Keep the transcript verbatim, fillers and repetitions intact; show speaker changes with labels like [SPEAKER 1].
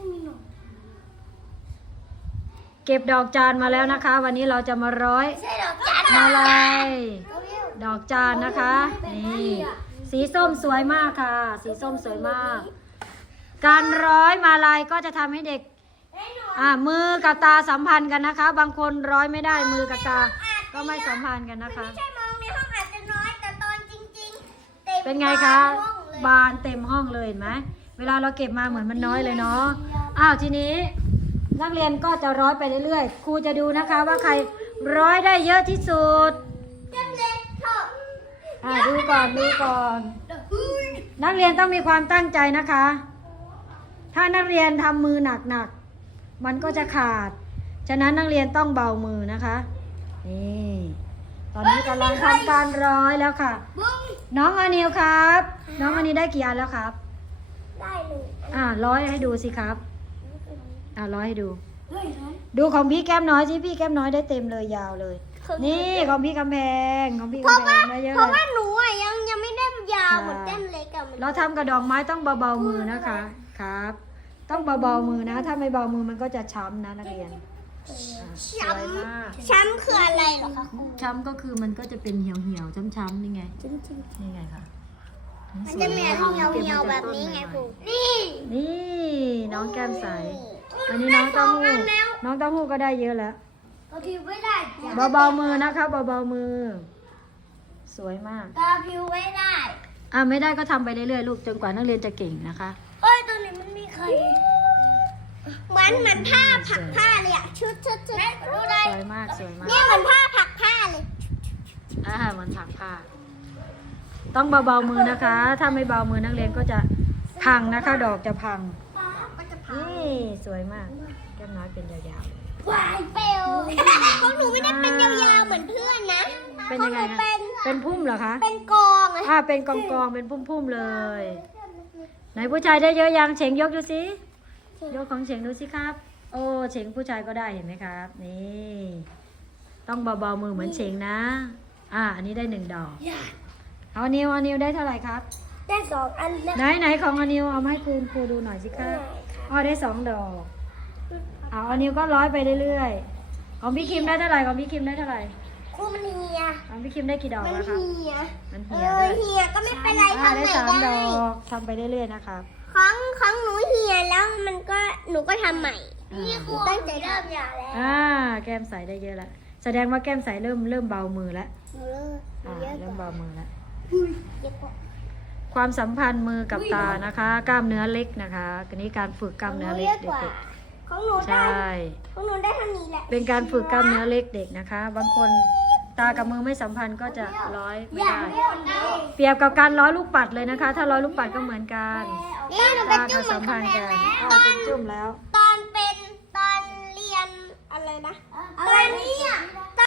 [SPEAKER 1] เก็บดอกจานมาแล้วนะคะ วันนี้เราจะมาร้อยมาลายดอกจานนะคะนี่สีส้มสวยมากค่ะ สีส้มสวยมาก การร้อยมาลายก็จะทำให้เด็กอ่ามือกับตาสัมพันธ์กันนะคะ บางคนร้อยไม่ได้มือกับตาก็ไม่สัมพันธ์กันนะคะ
[SPEAKER 2] ไม่ใช่มองในห้องอาจจะน้อยแต่ตอนจริงๆเต็ม
[SPEAKER 1] เป็นไงคะบานเต็มห้องเลยเห็นไหมเวลาเราเก็บมาเหมือนมันน้อยเลยเนาะอ้าวทีนี้นักเรียนก็จะร้อยไปเรื่อยๆครูจะดูนะคะว่าใครร้อยได้เยอะที่สุด
[SPEAKER 2] เต็มเล็กเถอะ
[SPEAKER 1] อ่าดูก่อนดูก่อน นักเรียนต้องมีความตั้งใจนะคะ ถ้านักเรียนทำมือหนักๆมันก็จะขาดฉะนั้นนักเรียนต้องเบามือนะคะนี่ตอนนี้กำลังทำการร้อยแล้วค่ะ
[SPEAKER 2] บุ้ง
[SPEAKER 1] น้องอานิวครับ น้องอานิวได้กี่อันแล้วครับ
[SPEAKER 2] ได้เลย
[SPEAKER 1] อ่าร้อยให้ดูสิครับ อ่าร้อยให้ดู
[SPEAKER 2] เฮ้ยน้อย
[SPEAKER 1] ดูของพี่แก้มน้อยสิพี่แก้มน้อยได้เต็มเลยยาวเลย นี่ของพี่กำแพงของพี่
[SPEAKER 2] เพราะ
[SPEAKER 1] กำแพ
[SPEAKER 2] ว่าง
[SPEAKER 1] ได้เยอะ
[SPEAKER 2] เพ
[SPEAKER 1] เล
[SPEAKER 2] ราะว่าย หนูอ่ะยังยังไม่ได้ยาวเหมือน
[SPEAKER 1] ค่ะ
[SPEAKER 2] เต้นเล็กอะมัน
[SPEAKER 1] เราทำกระดองไม้ต้องเบาๆมือนะคะครับ ต้องเบาๆมือนะ ถ้าไม่เบามือมันก็จะช้ำนะนักเรียนอ่าส
[SPEAKER 2] ช้
[SPEAKER 1] วยมาก
[SPEAKER 2] ำช้ำคืออะไรเหรอคะครู
[SPEAKER 1] ช้ำก็คือมันก็จะเป็นเหี่ยวเหี่ยวๆช้ำๆนี่ไง
[SPEAKER 2] จริง
[SPEAKER 1] นี่ไงค่ะ
[SPEAKER 2] ๆมันจะเหนียวเหี่ยวเหี่ยวๆแบบนี้ไงครูนี่
[SPEAKER 1] นี่น้องแก้มใสอันนี้น้องเต้าหู้น้องเต้าหู้ก็ได้เยอะแล้ว
[SPEAKER 2] กระพริบไม่ได้
[SPEAKER 1] เบาๆมือนะคะเบาๆมือ สวยมาก
[SPEAKER 2] กระพริบไม่ได้
[SPEAKER 1] อ่ะไม่ได้ก็ทำไปเรื่อยๆลูกจนกว่านักเรียนจะเก่งนะคะ
[SPEAKER 2] เอ้ยตรงนี้มันมีใครเหมือนเหมือนผ้าผักผ้าเลยอะชุดชุดชุดดูได้
[SPEAKER 1] สวยมากสวยมาก
[SPEAKER 2] เนี่ยเหมือนผ้าผักผ้าเลย
[SPEAKER 1] อ่ามันถักผ้าต้องเบาๆมือนะคะ ถ้าไม่เบามือนักเรียนก็จะพังนะคะ ดอกจะพัง
[SPEAKER 2] มันจะพัง
[SPEAKER 1] นี่สวยมากแก้มน้อยเป็นยาว
[SPEAKER 2] วายเปลวของหนูไม่ได้เป็นยาวๆเหมือนเพื่อนนะ
[SPEAKER 1] ๆเป็นยังไง
[SPEAKER 2] ของหนู
[SPEAKER 1] คะ
[SPEAKER 2] เป็น
[SPEAKER 1] เป็นพุ่มเหรอคะ
[SPEAKER 2] เป็นกองอะ
[SPEAKER 1] อ่าเป็นกองๆเป็นพุ่มๆเลย ไหนผู้ชายได้เยอะยังเฉงยกดูสิยกของเฉงดูสิครับ โอ้เฉงผู้ชายก็ได้เห็นไหมครับ นี่ ต้องเบาๆมือเหมือนเฉงนะ อ่า อันนี้ได้หนึ่งดอก เอานิวเอานิวได้เท่าไหร่ครับ
[SPEAKER 2] ได้สองอันแล้ว
[SPEAKER 1] ไหนไหนของอนิวเอามาให้ครูครูดูหน่อยสิครับอ๋อได้สองดอกเอาอนิวก็ร้อยไปเรื่อยๆของพี่คิมได้เท่าไหร่ของพี่คิมได้เท่าไหร่
[SPEAKER 2] ครูมันเหีย
[SPEAKER 1] ของพี่คิมได้กี่ดอก
[SPEAKER 2] มัน
[SPEAKER 1] แล้วครับ
[SPEAKER 2] เหีย
[SPEAKER 1] มัน
[SPEAKER 2] เอ
[SPEAKER 1] เหี่ย
[SPEAKER 2] อ
[SPEAKER 1] ด้วย
[SPEAKER 2] เหียก็ไม่เป็นไร
[SPEAKER 1] อ่า
[SPEAKER 2] ทำ
[SPEAKER 1] ได้
[SPEAKER 2] ใหม่
[SPEAKER 1] สามด
[SPEAKER 2] ได้
[SPEAKER 1] อกทำไปเรื่อยๆนะครับ
[SPEAKER 2] ครั้งครั้งหนูเหียแล้วมันก็หนูก็ทำใหม่
[SPEAKER 1] อ่า
[SPEAKER 2] หนูตั้งใจเริ่มอย่าแล้ว
[SPEAKER 1] อ่าแก้มใสได้เยอะแล้วแสดงว่าแก้มใสเริ่มเริ่มเบามือแล้ว
[SPEAKER 2] หนูเริ่ม
[SPEAKER 1] อ่า
[SPEAKER 2] เยอะ
[SPEAKER 1] เริ่ม
[SPEAKER 2] กว่า
[SPEAKER 1] เบามือแล้ว
[SPEAKER 2] เยอะกว่า
[SPEAKER 1] ความสัมพันธ์มือกับตานะคะ กล้ามเนื้อเล็กนะคะอันนี้การฝึกกล้ามเนื้อเล็กเด็ก
[SPEAKER 2] ของหนู
[SPEAKER 1] ๆ
[SPEAKER 2] ได้
[SPEAKER 1] ใช่
[SPEAKER 2] ของหนูได้เท่านี้แหละ
[SPEAKER 1] เป็นการฝึกกล้ามเนื้อเล็กเด็กนะคะ บางคนตากับมือไม่สัมพันธ์ก็จะร้อยไม่ได้ เปรียบกับการร้อยลูกปัดเลยนะคะ ถ้าร้อยลูกปัดก็เหมือนกัน
[SPEAKER 2] นี่หนูเป็น
[SPEAKER 1] ตา
[SPEAKER 2] จุ่
[SPEAKER 1] ก็
[SPEAKER 2] มเหมื
[SPEAKER 1] สั
[SPEAKER 2] อน
[SPEAKER 1] มพันธ์
[SPEAKER 2] กำแพ
[SPEAKER 1] กั
[SPEAKER 2] ง
[SPEAKER 1] น
[SPEAKER 2] แล้ว
[SPEAKER 1] อ่าเป็นจุ่มแล้ว
[SPEAKER 2] ตอนเป็นตอนเรียนอะไรนะอะไรเนี่ย